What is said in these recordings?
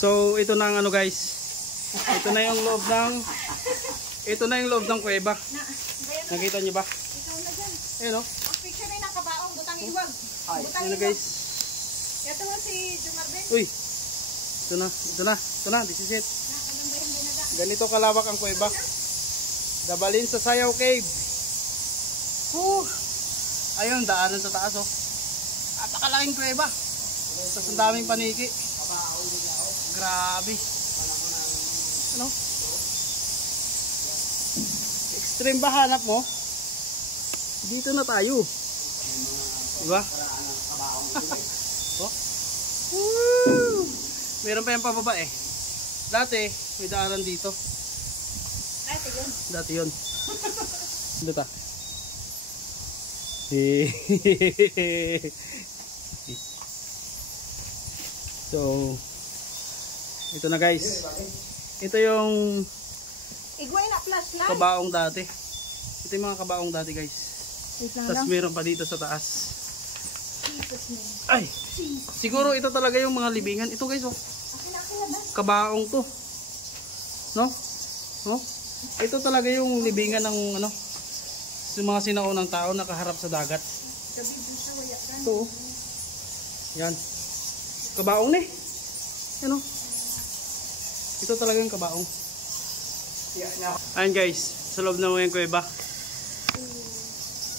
So ito na ang ano guys. Ito na yung loob ng kuweba. Nakita niyo ba? Ikaw na dyan. Ayun o. Ang picture na yung nakabaong, butang iwag. Butang Ayun na iwag. guys. Ito nga si Jumarben. Uy. Ito na, this is it. Ganito kalawak ang kuweba. Dabalin sa Sayaw Cave. Ayun, daanan sa taas oh. Napakalaking kuweba. Tapos ang daming paniki. Grabe. Ano? Extreme ba hanap mo? Dito na tayo. Diba? Oh. Meron pa yung pababa eh. Dati, may daanan dito. Dati yun. Dito ta. So, ito na guys. Ito yung Igway na flashlight. kabaong dati. Ito yung mga kabaong dati guys. Tapos meron pa dito sa taas. Ay! Siguro ito talaga yung mga libingan. Ito guys oh. Kabaong to. No? No? Ito talaga yung libingan ng ano, yung mga sinaunang tao nakaharap sa dagat. Ito oh. Yan. Kabaong ni. Yan oh. Ito talaga yung kabaong. Ayan guys, sa loob na yung kuweba.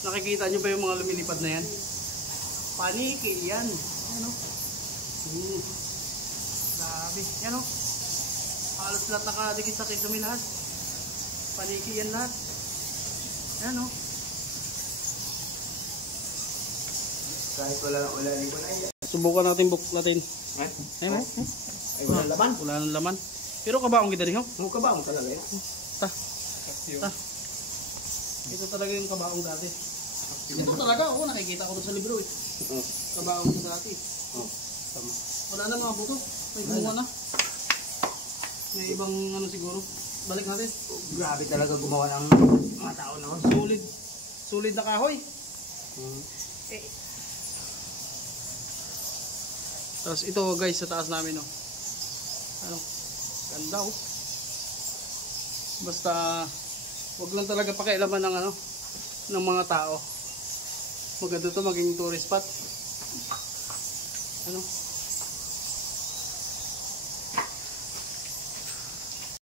Nakikita nyo ba yung mga lumilipad na yan? Paniki yan. Yan o. Grabe. Yan o. Halos lahat nakadikit sa kisumi lahat. Paniki yan lahat. Yan o. Kahit wala libo na yan. Subukan natin buklatin. Ay, Wala laman. wala nang laman. Pero kabaong kita rin ho. Mukha ba? Talaga yan. Ta. Ito talaga yung kabaong dati. Ito talaga ako nakikita ko sa libro eh. Kabaong sa dati. Tama. Wala na mga buto. May gumawa na. May ibang ano siguro. Balik natin. Grabe talaga gumawa ng mga tao na. Solid. Solid na kahoy. Tapos ito guys sa taas namin oh. Ano? Ganda oh. Basta wag lang talaga pakialaman ng ano ng mga tao. Maganda to maging tourist spot. Ano?